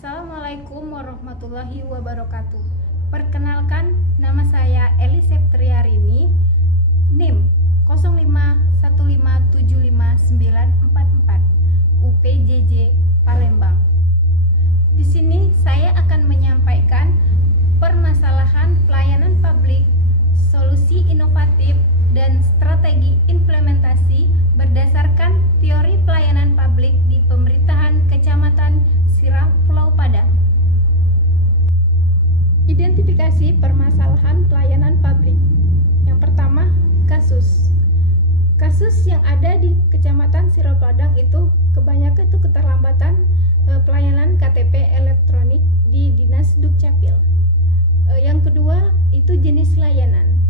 Assalamualaikum warahmatullahi wabarakatuh. Perkenalkan, nama saya Eli Septriarini, NIM 051575944, UPJJ Palembang. Di sini saya akan menyampaikan permasalahan pelayanan publik, solusi inovatif, dan strategi implementasi berdasarkan teori pelayanan publik di pemerintahan Kecamatan Sirah, Pulau Padang. Identifikasi permasalahan pelayanan publik. Yang pertama, kasus. Kasus yang ada di Kecamatan Sirah Padang itu kebanyakan itu keterlambatan pelayanan KTP elektronik di Dinas Dukcapil. Yang kedua itu jenis layanan.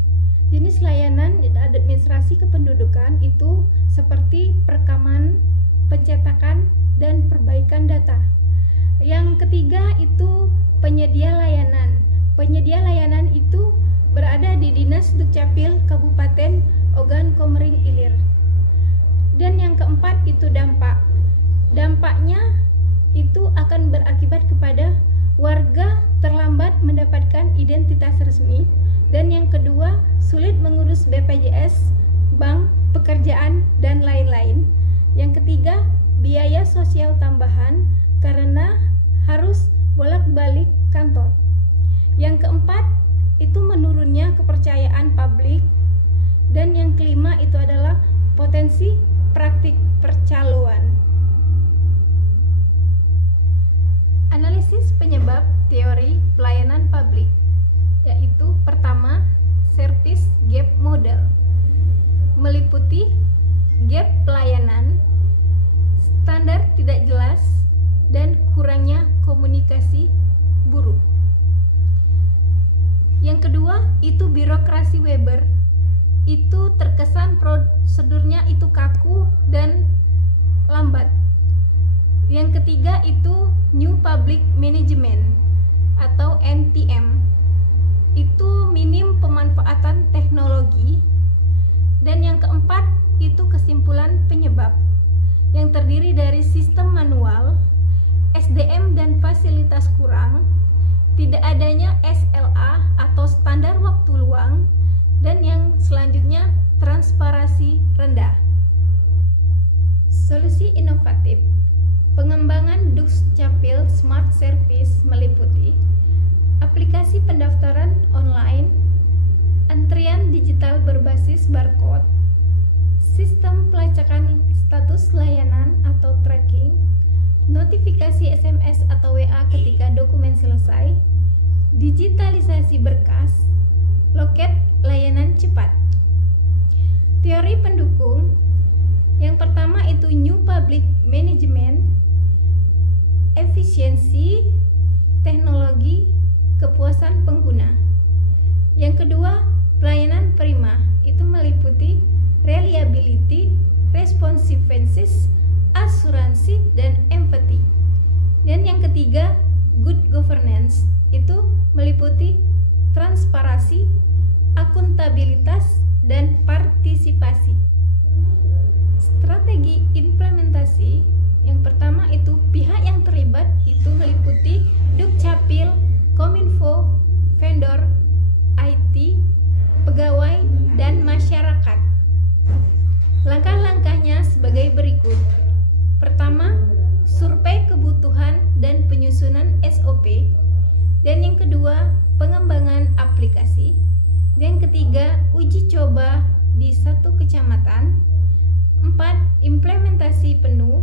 Jenis layanan administrasi kependudukan itu seperti perekaman, pencetakan, dan perbaikan data. Yang ketiga itu penyedia layanan. Penyedia layanan itu berada di Dinas Dukcapil Kabupaten Ogan Komering Ilir. Dan yang keempat itu dampak. Dampaknya itu akan berakibat kepada warga terlambat mendapatkan identitas resmi, dan yang kedua sulit mengurus BPJS, bank, pekerjaan, dan lain-lain. Yang ketiga, biaya sosial tambahan karena harus bolak-balik kantor. Yang keempat, itu menurunnya kepercayaan publik. Dan yang kelima itu adalah potensi praktik percaloan. Analisis penyebab teori pelayanan publik, yaitu pertama, service gap model, meliputi gap pelayanan, standar tidak jelas, dan kurangnya komunikasi buruk. Yang kedua itu birokrasi Weber, itu terkesan prosedurnya itu kaku dan lambat. Yang ketiga itu New Public Management atau NPM, itu minim pemanfaatan teknologi. Dan yang keempat itu kesimpulan penyebab, yang terdiri dari sistem manual, SDM dan fasilitas kurang, tidak adanya SLA atau standar waktu luang, dan yang selanjutnya transparansi rendah. Solusi inovatif. Pengembangan Dukcapil Smart Service meliputi aplikasi pendaftaran online, antrian digital berbasis barcode, sistem pelacakan status layanan atau tracking, notifikasi SMS atau WA ketika dokumen selesai, digitalisasi berkas, loket layanan cepat. Teori pendukung. Yang pertama itu New Public Management, efisiensi, teknologi, kepuasan pengguna. Yang kedua, pelayanan prima, itu meliputi reliability, responsiveness, asuransi, dan empathy. Dan yang ketiga, good governance, itu meliputi transparansi, akuntabilitas, dan partisipasi. Strategi implementasi. Yang pertama itu pihak yang terlibat itu meliputi Dukcapil, Kominfo, vendor, IT, pegawai, dan masyarakat. Langkah-langkahnya sebagai berikut. Pertama, survei kebutuhan dan penyusunan SOP. Dan yang kedua, pengembangan aplikasi. Yang ketiga, uji coba di satu kecamatan. 4. Implementasi penuh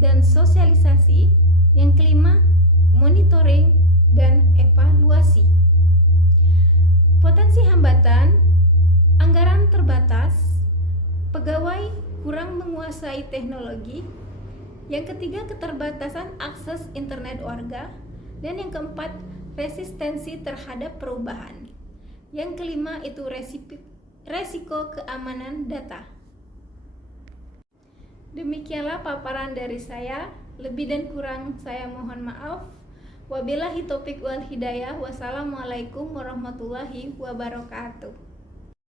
dan sosialisasi. Yang kelima, monitoring dan evaluasi. Potensi hambatan, anggaran terbatas, pegawai kurang menguasai teknologi. Yang ketiga, keterbatasan akses internet warga. Dan yang keempat, resistensi terhadap perubahan. Yang kelima itu resiko keamanan data. Demikianlah paparan dari saya. Lebih dan kurang saya mohon maaf. Wabillahi taufiq wal hidayah. Wassalamualaikum warahmatullahi wabarakatuh.